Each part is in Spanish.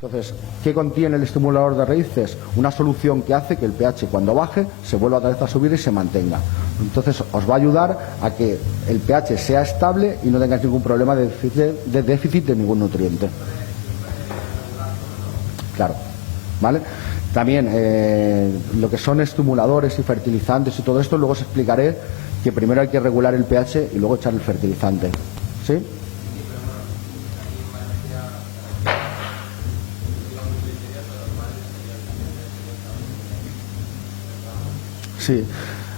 Entonces, ¿qué contiene el estimulador de raíces? Una solución que hace que el pH cuando baje se vuelva otra vez a subir y se mantenga. Entonces, os va a ayudar a que el pH sea estable y no tengáis ningún problema de déficit de ningún nutriente. Claro, ¿vale? También lo que son estimuladores y fertilizantes y todo esto, luego os explicaré que primero hay que regular el pH y luego echar el fertilizante. ¿Sí? Sí.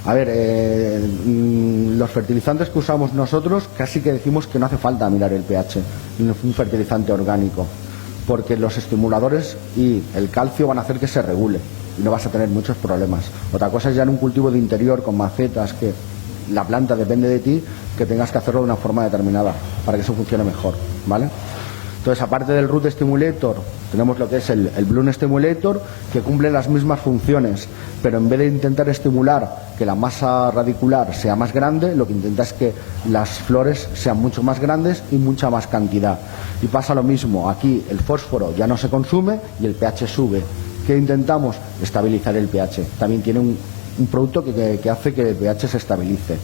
A ver, los fertilizantes que usamos nosotros casi que decimos que no hace falta mirar el pH en un fertilizante orgánico, porque los estimuladores y el calcio van a hacer que se regule y no vas a tener muchos problemas. Otra cosa es ya en un cultivo de interior con macetas, que la planta depende de ti, que tengas que hacerlo de una forma determinada para que eso funcione mejor, ¿vale? Entonces, aparte del Root Stimulator, tenemos lo que es el Bloom Stimulator, que cumple las mismas funciones, pero en vez de intentar estimular que la masa radicular sea más grande, lo que intenta es que las flores sean mucho más grandes y mucha más cantidad. Y pasa lo mismo, aquí el fósforo ya no se consume y el pH sube. ¿Qué intentamos? Estabilizar el pH. También tiene un producto que hace que el pH se estabilice.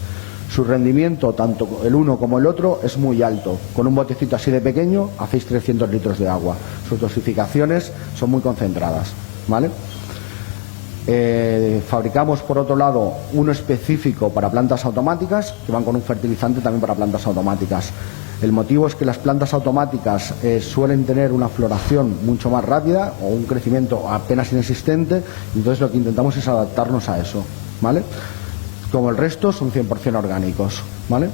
Su rendimiento, tanto el uno como el otro, es muy alto. Con un botecito así de pequeño hacéis 300 litros de agua. Sus dosificaciones son muy concentradas, ¿vale? Fabricamos, por otro lado, uno específico para plantas automáticas, que van con un fertilizante también para plantas automáticas. El motivo es que las plantas automáticas suelen tener una floración mucho más rápida o un crecimiento apenas inexistente, entonces lo que intentamos es adaptarnos a eso, ¿vale? Como el resto son 100% orgánicos, ¿vale?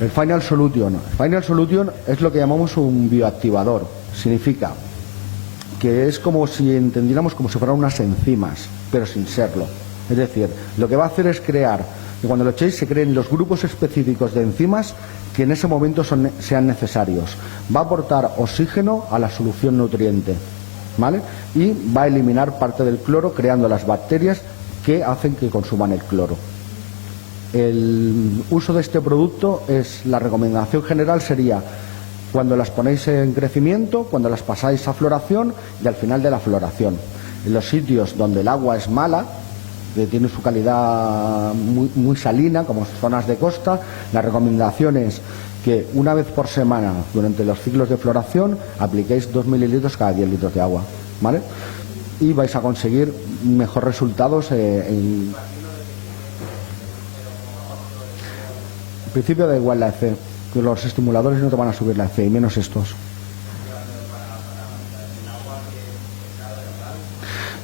El Final Solution. Final Solution es lo que llamamos un bioactivador. Significa que es como si entendiéramos como si fueran unas enzimas, pero sin serlo. Es decir, lo que va a hacer es crear, que cuando lo echéis se creen los grupos específicos de enzimas que en ese momento sean necesarios. Va a aportar oxígeno a la solución nutriente, ¿vale? Y va a eliminar parte del cloro, creando las bacterias que hacen que consuman el cloro. El uso de este producto la recomendación general sería cuando las ponéis en crecimiento, cuando las pasáis a floración y al final de la floración. En los sitios donde el agua es mala, que tiene su calidad muy salina, como zonas de costa, la recomendación es que una vez por semana, durante los ciclos de floración, apliquéis 2 mililitros cada 10 litros de agua, ¿vale? Y vais a conseguir mejores resultados en principio da igual la EC, que los estimuladores no te van a subir la EC, y menos estos.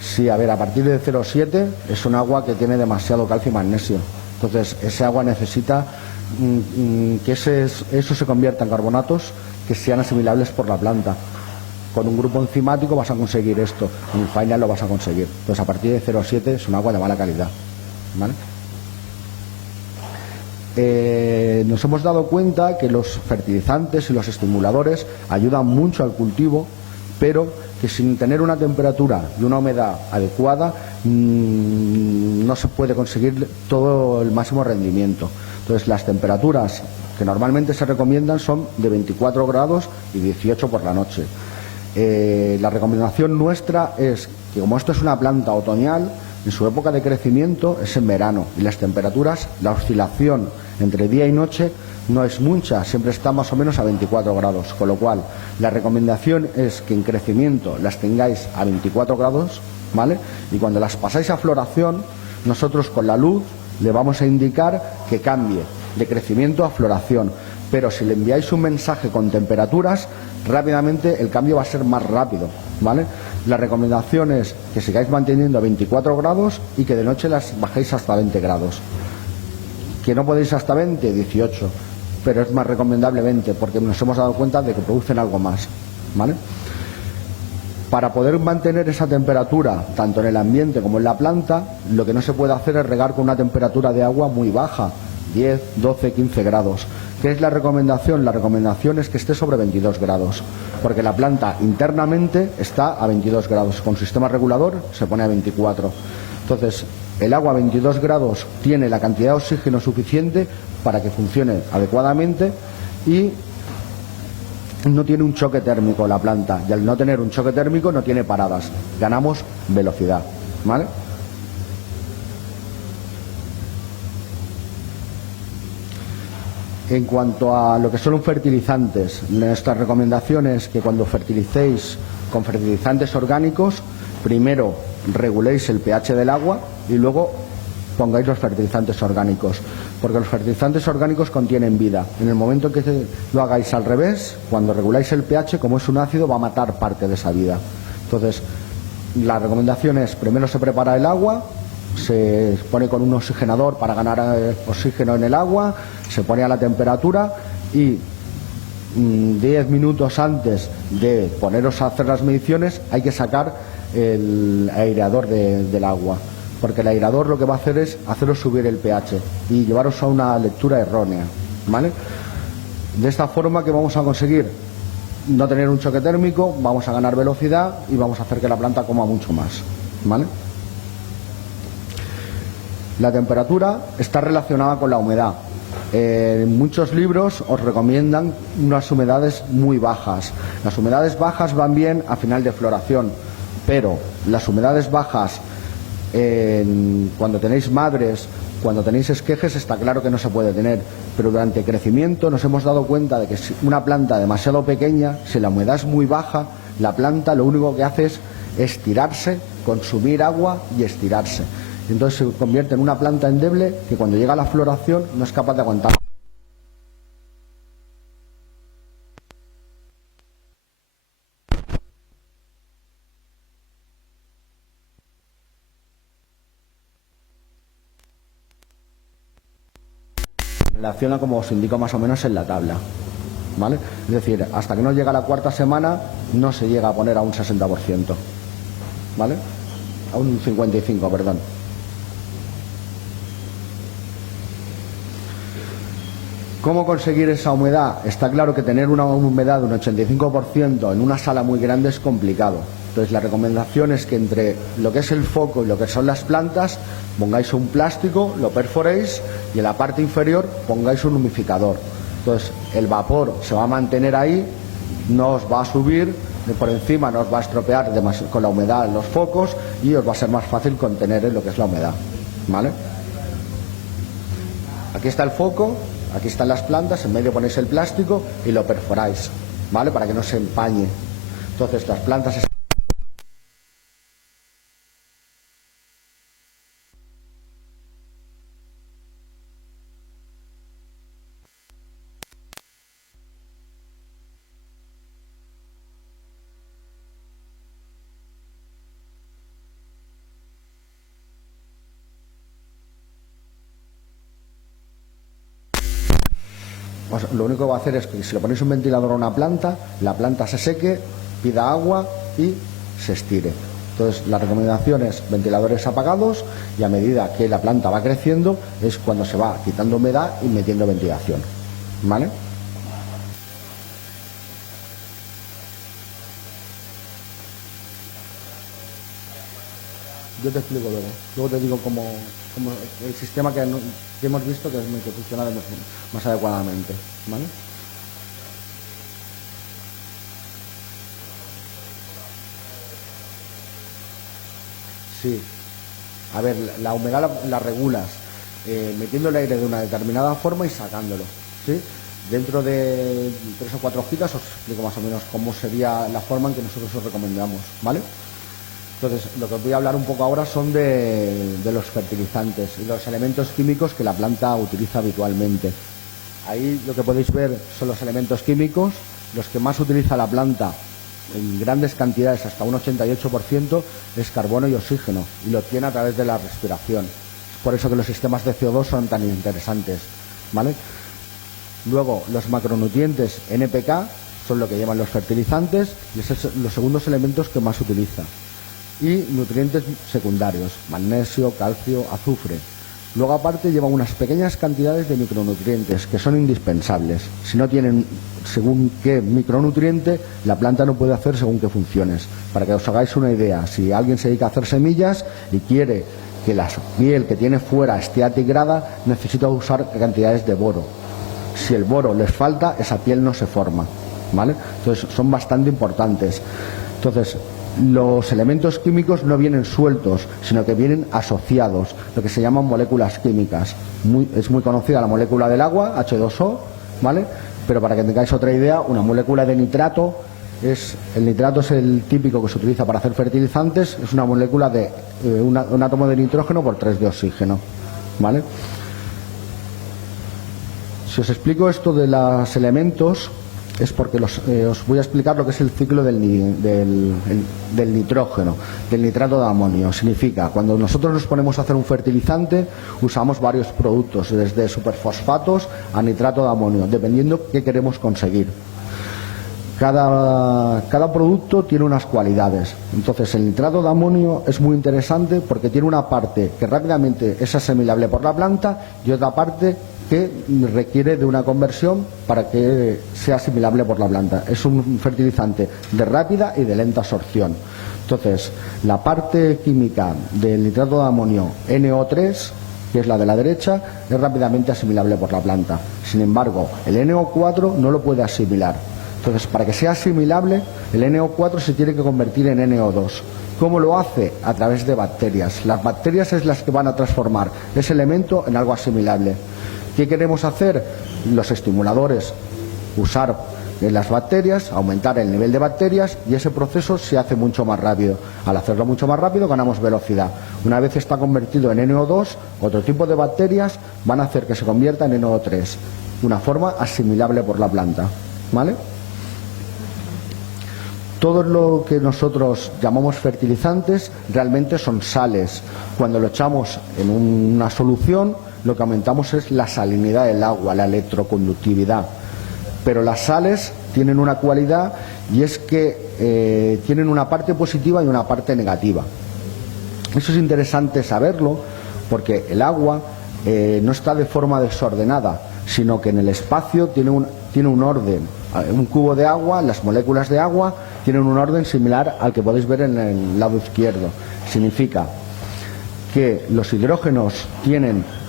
Sí, a ver, a partir de 0,7 es un agua que tiene demasiado calcio y magnesio. Entonces, ese agua necesita que eso se convierta en carbonatos que sean asimilables por la planta. Con un grupo enzimático vas a conseguir esto, en el Final lo vas a conseguir. Entonces, a partir de 0,7 es un agua de mala calidad, ¿vale? Nos hemos dado cuenta que los fertilizantes y los estimuladores ayudan mucho al cultivo, pero que sin tener una temperatura y una humedad adecuada no se puede conseguir todo el máximo rendimiento. Entonces, las temperaturas que normalmente se recomiendan son de 24 grados y 18 por la noche. La recomendación nuestra es que, como esto es una planta otoñal, en su época de crecimiento es en verano y las temperaturas, la oscilación entre día y noche no es mucha, siempre está más o menos a 24 grados, con lo cual la recomendación es que en crecimiento las tengáis a 24 grados, ¿vale? Y cuando las pasáis a floración, nosotros con la luz le vamos a indicar que cambie de crecimiento a floración, pero si le enviáis un mensaje con temperaturas, rápidamente el cambio va a ser más rápido, ¿vale? La recomendación es que sigáis manteniendo a 24 grados y que de noche las bajéis hasta 20 grados. Que no podéis hasta 20, 18, pero es más recomendable 20 porque nos hemos dado cuenta de que producen algo más, ¿vale? Para poder mantener esa temperatura tanto en el ambiente como en la planta, lo que no se puede hacer es regar con una temperatura de agua muy baja, 10, 12, 15 grados. ¿Qué es la recomendación? La recomendación es que esté sobre 22 grados, porque la planta internamente está a 22 grados, con sistema regulador se pone a 24. Entonces, el agua a 22 grados tiene la cantidad de oxígeno suficiente para que funcione adecuadamente y no tiene un choque térmico la planta, y al no tener un choque térmico no tiene paradas, ganamos velocidad, ¿vale? En cuanto a lo que son los fertilizantes, nuestra recomendación es que cuando fertilicéis con fertilizantes orgánicos, primero reguléis el pH del agua y luego pongáis los fertilizantes orgánicos, porque los fertilizantes orgánicos contienen vida. En el momento en que lo hagáis al revés, cuando reguláis el pH, como es un ácido, va a matar parte de esa vida. Entonces, la recomendación es, primero se prepara el agua, se pone con un oxigenador para ganar oxígeno en el agua, se pone a la temperatura y 10 minutos antes de poneros a hacer las mediciones hay que sacar el aireador del agua, porque el aireador lo que va a hacer es haceros subir el pH y llevaros a una lectura errónea, ¿vale? De esta forma, que vamos a conseguir no tener un choque térmico, vamos a ganar velocidad y vamos a hacer que la planta coma mucho más, ¿vale? La temperatura está relacionada con la humedad. En muchos libros os recomiendan unas humedades muy bajas. Las humedades bajas van bien a final de floración, pero las humedades bajas cuando tenéis madres, cuando tenéis esquejes, está claro que no se puede tener, pero durante el crecimiento nos hemos dado cuenta de que si una planta demasiado pequeña, si la humedad es muy baja, la planta lo único que hace es estirarse, consumir agua y estirarse. Entonces se convierte en una planta endeble que cuando llega a la floración no es capaz de aguantar. Relaciona como os indico más o menos en la tabla, ¿vale? Es decir, hasta que no llega la cuarta semana no se llega a poner a un 60%, ¿vale? A un 55%, perdón. ¿Cómo conseguir esa humedad? Está claro que tener una humedad de un 85% en una sala muy grande es complicado. Entonces la recomendación es que entre lo que es el foco y lo que son las plantas pongáis un plástico, lo perforéis y en la parte inferior pongáis un humidificador. Entonces el vapor se va a mantener ahí, no os va a subir por encima, no os va a estropear con la humedad en los focos y os va a ser más fácil contener lo que es la humedad, ¿vale? Aquí está el foco. Aquí están las plantas, en medio ponéis el plástico y lo perforáis, ¿vale? Para que no se empañe. Entonces las plantas están... Lo único que va a hacer es que si le ponéis un ventilador a una planta, la planta se seque, pida agua y se estire. Entonces la recomendación es ventiladores apagados y a medida que la planta va creciendo es cuando se va quitando humedad y metiendo ventilación, ¿vale? Yo te explico luego te digo cómo el sistema que hemos visto que funciona más adecuadamente, ¿vale? Sí. A ver, la humedad la regulas metiendo el aire de una determinada forma y sacándolo, ¿sí? Dentro de 3 o 4 hojitas os explico más o menos cómo sería la forma en que nosotros os recomendamos, ¿vale? Entonces, lo que os voy a hablar un poco ahora son de los fertilizantes y los elementos químicos que la planta utiliza habitualmente. Ahí lo que podéis ver son los elementos químicos, los que más utiliza la planta en grandes cantidades, hasta un 88%, es carbono y oxígeno, y lo obtiene a través de la respiración. Es por eso que los sistemas de CO2 son tan interesantes, ¿vale? Luego, los macronutrientes NPK son lo que llevan los fertilizantes y esos son los segundos elementos que más utiliza. Y nutrientes secundarios, magnesio, calcio, azufre. Luego aparte lleva unas pequeñas cantidades de micronutrientes que son indispensables. Si no tienen según qué micronutriente, la planta no puede hacer según qué funciones. Para que os hagáis una idea, si alguien se dedica a hacer semillas y quiere que la piel que tiene fuera esté atigrada, necesita usar cantidades de boro. Si el boro les falta, esa piel no se forma, ¿vale? Entonces son bastante importantes. Entonces, los elementos químicos no vienen sueltos, sino que vienen asociados, lo que se llaman moléculas químicas. Es muy conocida la molécula del agua, H2O, ¿vale? Pero para que tengáis otra idea, una molécula de nitrato el nitrato es el típico que se utiliza para hacer fertilizantes, es una molécula de un átomo de nitrógeno por 3 de oxígeno, ¿vale? Si os explico esto de los elementos es porque os voy a explicar lo que es el ciclo del nitrógeno, del nitrato de amonio. Significa, cuando nosotros nos ponemos a hacer un fertilizante, usamos varios productos, desde superfosfatos a nitrato de amonio, dependiendo qué queremos conseguir. Cada producto tiene unas cualidades. Entonces el nitrato de amonio es muy interesante porque tiene una parte que rápidamente es asimilable por la planta y otra parte que requiere de una conversión para que sea asimilable por la planta. Es un fertilizante de rápida y de lenta absorción. Entonces, la parte química del nitrato de amonio NO3, que es la de la derecha, es rápidamente asimilable por la planta. Sin embargo, el NO4 no lo puede asimilar. Entonces, para que sea asimilable, el NO4 se tiene que convertir en NO2. ¿Cómo lo hace? A través de bacterias. Las bacterias es las que van a transformar ese elemento en algo asimilable. ¿Qué queremos hacer? Los estimuladores, usar las bacterias, aumentar el nivel de bacterias y ese proceso se hace mucho más rápido. Al hacerlo mucho más rápido ganamos velocidad. Una vez está convertido en NO2, otro tipo de bacterias van a hacer que se convierta en NO3, una forma asimilable por la planta, ¿vale? Todo lo que nosotros llamamos fertilizantes realmente son sales. Cuando lo echamos en una solución, lo que aumentamos es la salinidad del agua, la electroconductividad. Pero las sales tienen una cualidad y es que tienen una parte positiva y una parte negativa. Eso es interesante saberlo porque el agua no está de forma desordenada, sino que en el espacio tiene un orden. Un cubo de agua, las moléculas de agua tienen un orden similar al que podéis ver en el lado izquierdo. Significa que los hidrógenos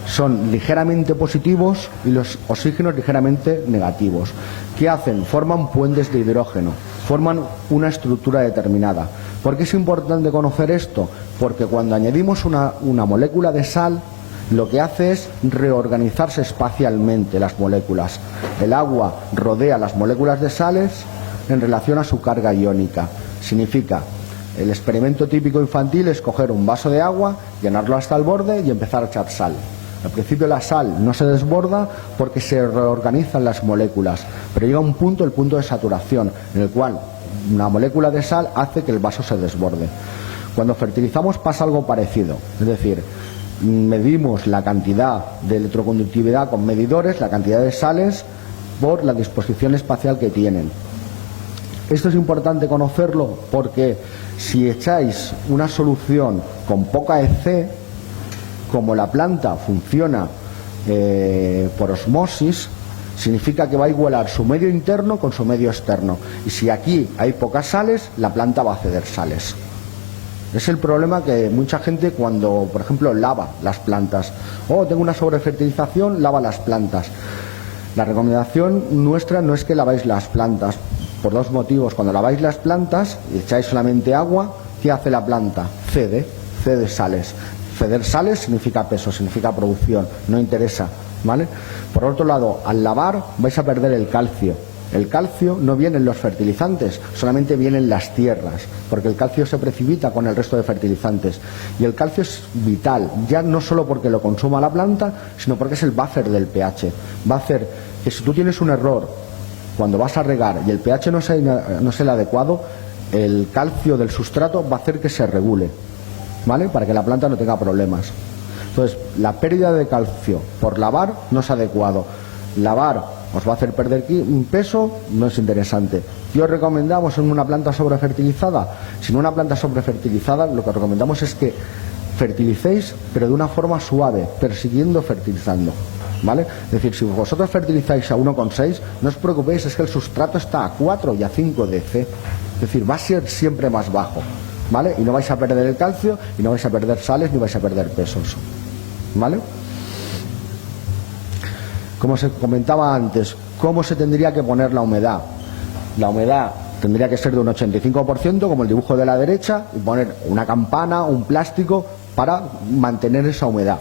son ligeramente positivos y los oxígenos ligeramente negativos. ¿Qué hacen? Forman puentes de hidrógeno, forman una estructura determinada. ¿Por qué es importante conocer esto? Porque cuando añadimos una molécula de sal, lo que hace es reorganizarse espacialmente las moléculas. El agua rodea las moléculas de sales en relación a su carga iónica. Significa, el experimento típico infantil es coger un vaso de agua, llenarlo hasta el borde y empezar a echar sal. Al principio la sal no se desborda porque se reorganizan las moléculas, pero llega un punto, el punto de saturación, en el cual una molécula de sal hace que el vaso se desborde. Cuando fertilizamos pasa algo parecido, es decir, medimos la cantidad de electroconductividad con medidores, la cantidad de sales por la disposición espacial que tienen. Esto es importante conocerlo porque si echáis una solución con poca EC, como la planta funciona por osmosis, significa que va a igualar su medio interno con su medio externo. Y si aquí hay pocas sales, la planta va a ceder sales. Es el problema que mucha gente cuando, por ejemplo, lava las plantas. Tengo una sobrefertilización, lava las plantas. La recomendación nuestra no es que laváis las plantas, por dos motivos. Cuando laváis las plantas y echáis solamente agua, ¿qué hace la planta? Cede sales. Ceder sales significa peso, significa producción, no interesa, ¿vale? Por otro lado, al lavar vais a perder el calcio. El calcio no viene en los fertilizantes, solamente viene en las tierras, porque el calcio se precipita con el resto de fertilizantes. Y el calcio es vital, ya no solo porque lo consuma la planta, sino porque es el buffer del pH. Va a hacer que si tú tienes un error cuando vas a regar y el pH no es el adecuado, el calcio del sustrato va a hacer que se regule, ¿vale? Para que la planta no tenga problemas. Entonces, la pérdida de calcio por lavar no es adecuado. Lavar os va a hacer perder peso, no es interesante. ¿Qué os recomendamos en una planta sobrefertilizada? Si en una planta sobrefertilizada lo que os recomendamos es que fertilicéis, pero de una forma suave, persiguiendo fertilizando, ¿vale? Es decir, si vosotros fertilizáis a 1,6, no os preocupéis, es que el sustrato está a 4 y a 5 de C. Es decir, va a ser siempre más bajo, ¿vale? Y no vais a perder el calcio, y no vais a perder sales, ni vais a perder pesos, ¿vale? Como se comentaba antes, ¿cómo se tendría que poner la humedad? La humedad tendría que ser de un 85%, como el dibujo de la derecha, y poner una campana o un plástico para mantener esa humedad,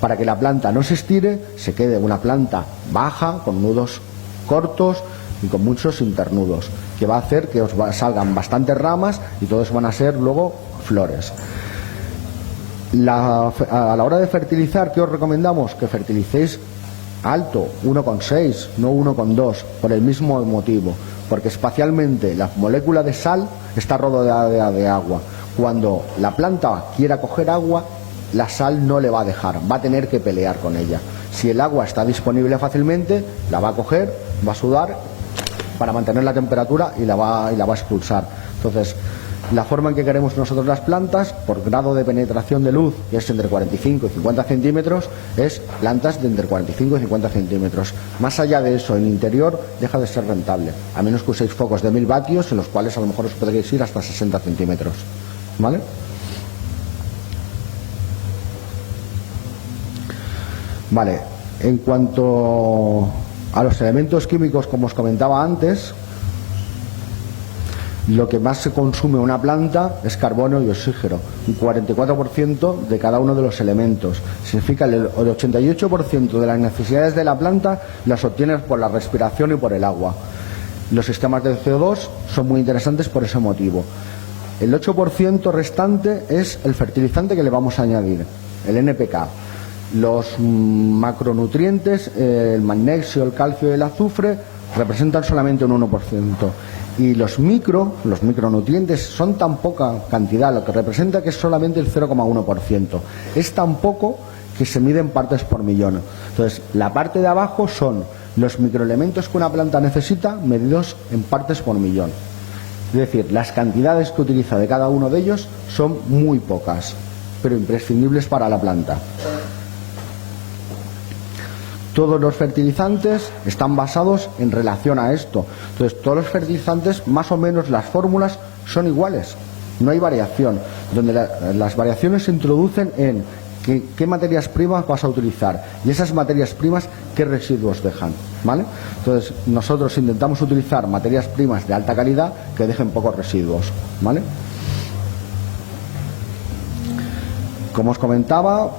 para que la planta no se estire, se quede una planta baja, con nudos cortos y con muchos internudos, que va a hacer que os salgan bastantes ramas y todos van a ser luego flores. A la hora de fertilizar, ¿qué os recomendamos? Que fertilicéis alto, 1,6, no 1,2, por el mismo motivo, porque espacialmente la molécula de sal está rodeada de agua. Cuando la planta quiera coger agua, la sal no le va a dejar, va a tener que pelear con ella. Si el agua está disponible fácilmente, la va a coger, va a sudar para mantener la temperatura y la va a expulsar. Entonces, la forma en que queremos nosotros las plantas, por grado de penetración de luz, que es entre 45 y 50 centímetros, es plantas de entre 45 y 50 centímetros. Más allá de eso, el interior deja de ser rentable, a menos que uséis focos de 1000 vatios, en los cuales a lo mejor os podréis ir hasta 60 centímetros. ¿Vale? Vale, en cuanto a los elementos químicos, como os comentaba antes, lo que más se consume una planta es carbono y oxígeno, un 44% de cada uno de los elementos. Significa que el 88% de las necesidades de la planta las obtienes por la respiración y por el agua. Los sistemas de CO2 son muy interesantes por ese motivo. El 8% restante es el fertilizante que le vamos a añadir, el NPK. Los macronutrientes, el magnesio, el calcio y el azufre, representan solamente un 1%. Y los micronutrientes son tan poca cantidad, lo que representa que es solamente el 0,1%. Es tan poco que se mide en partes por millón. Entonces, la parte de abajo son los microelementos que una planta necesita medidos en partes por millón. Es decir, las cantidades que utiliza de cada uno de ellos son muy pocas, pero imprescindibles para la planta. Todos los fertilizantes están basados en relación a esto. Entonces, todos los fertilizantes, más o menos las fórmulas son iguales. No hay variación. Donde las variaciones se introducen en qué materias primas vas a utilizar y esas materias primas qué residuos dejan. ¿Vale? Entonces, nosotros intentamos utilizar materias primas de alta calidad que dejen pocos residuos. ¿Vale? Como os comentaba,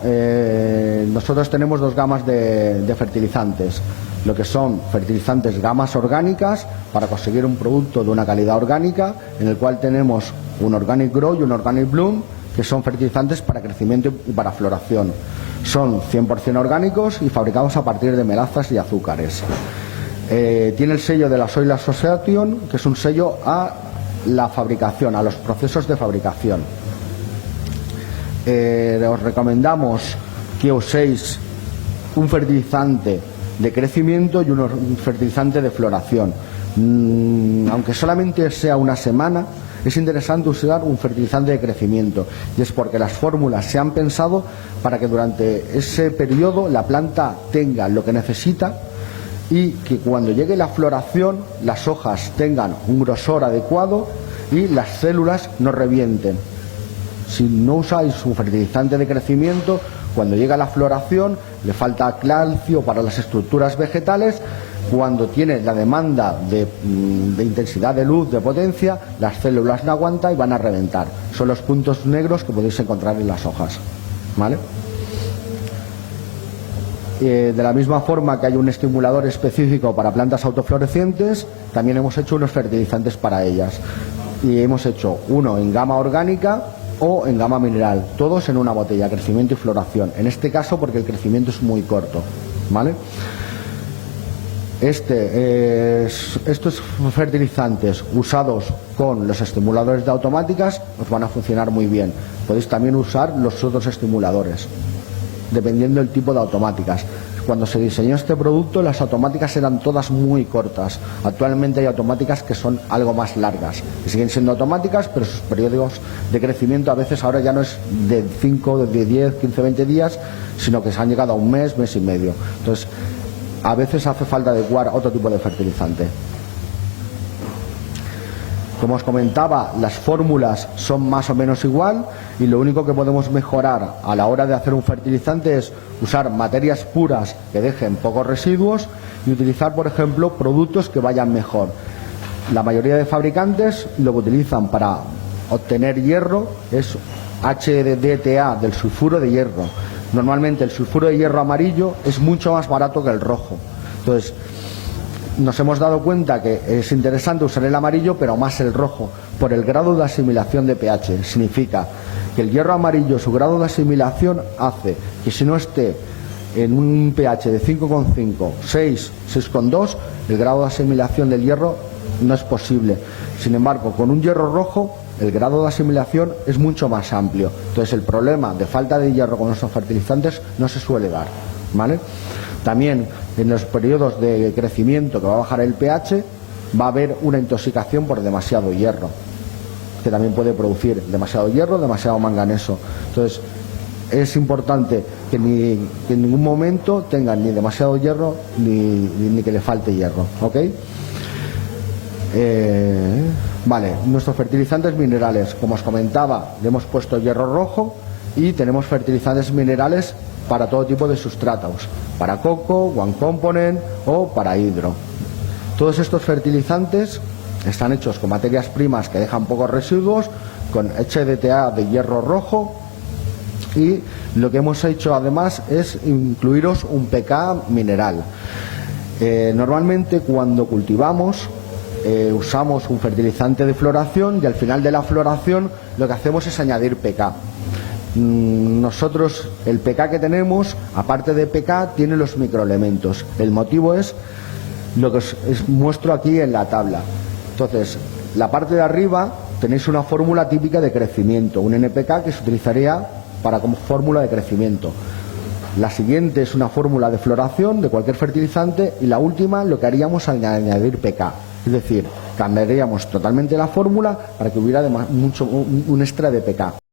nosotros tenemos dos gamas de fertilizantes. Lo que son fertilizantes gamas orgánicas para conseguir un producto de una calidad orgánica, en el cual tenemos un Organic Grow y un Organic Bloom, que son fertilizantes para crecimiento y para floración. Son 100% orgánicos y fabricados a partir de melazas y azúcares. Tiene el sello de la Soil Association, que es un sello a la fabricación, a los procesos de fabricación. Os recomendamos que uséis un fertilizante de crecimiento y un fertilizante de floración. Aunque solamente sea una semana, es interesante usar un fertilizante de crecimiento, y es porque las fórmulas se han pensado para que durante ese periodo la planta tenga lo que necesita y que cuando llegue la floración las hojas tengan un grosor adecuado y las células no revienten. Si no usáis un fertilizante de crecimiento, cuando llega la floración le falta calcio para las estructuras vegetales. Cuando tiene la demanda de intensidad de luz, de potencia, las células no aguantan y van a reventar. Son los puntos negros que podéis encontrar en las hojas. ¿Vale? De la misma forma que hay un estimulador específico para plantas autoflorecientes, también hemos hecho unos fertilizantes para ellas. Y hemos hecho uno en gama orgánica o en gama mineral, todos en una botella, crecimiento y floración. En este caso porque el crecimiento es muy corto. ¿Vale? Estos fertilizantes usados con los estimuladores de automáticas os van a funcionar muy bien. Podéis también usar los otros estimuladores, dependiendo del tipo de automáticas. Cuando se diseñó este producto, las automáticas eran todas muy cortas. Actualmente hay automáticas que son algo más largas, que siguen siendo automáticas, pero sus periodos de crecimiento a veces ahora ya no es de 5, de 10, 15, 20 días, sino que se han llegado a un mes, mes y medio. Entonces, a veces hace falta adecuar otro tipo de fertilizante. Como os comentaba, las fórmulas son más o menos igual y lo único que podemos mejorar a la hora de hacer un fertilizante es usar materias puras que dejen pocos residuos y utilizar, por ejemplo, productos que vayan mejor. La mayoría de fabricantes lo que utilizan para obtener hierro es HDTA del sulfuro de hierro. Normalmente el sulfuro de hierro amarillo es mucho más barato que el rojo. Entonces, nos hemos dado cuenta que es interesante usar el amarillo, pero más el rojo, por el grado de asimilación de pH. Significa que el hierro amarillo, su grado de asimilación hace que si no esté en un pH de 5,5, 6, 6,2, el grado de asimilación del hierro no es posible. Sin embargo, con un hierro rojo, el grado de asimilación es mucho más amplio. Entonces, el problema de falta de hierro con nuestros fertilizantes no se suele dar, ¿vale? También en los periodos de crecimiento que va a bajar el pH, va a haber una intoxicación por demasiado hierro, que también puede producir demasiado hierro, demasiado manganeso. Entonces, es importante que en ningún momento tengan ni demasiado hierro ni que le falte hierro, ¿ok? Vale, nuestros fertilizantes minerales, como os comentaba, le hemos puesto hierro rojo y tenemos fertilizantes minerales para todo tipo de sustratos, para coco, one component o para hidro. Todos estos fertilizantes están hechos con materias primas que dejan pocos residuos, con HDTA de hierro rojo, y lo que hemos hecho además es incluiros un pK mineral. Normalmente cuando cultivamos usamos un fertilizante de floración y al final de la floración lo que hacemos es añadir pK. Nosotros el pK que tenemos, aparte de pK, tiene los microelementos. El motivo es lo que os muestro aquí en la tabla. Entonces, la parte de arriba tenéis una fórmula típica de crecimiento, un NPK que se utilizaría como fórmula de crecimiento. La siguiente es una fórmula de floración de cualquier fertilizante y la última lo que haríamos es añadir pK. Es decir, cambiaríamos totalmente la fórmula para que hubiera un extra de pK.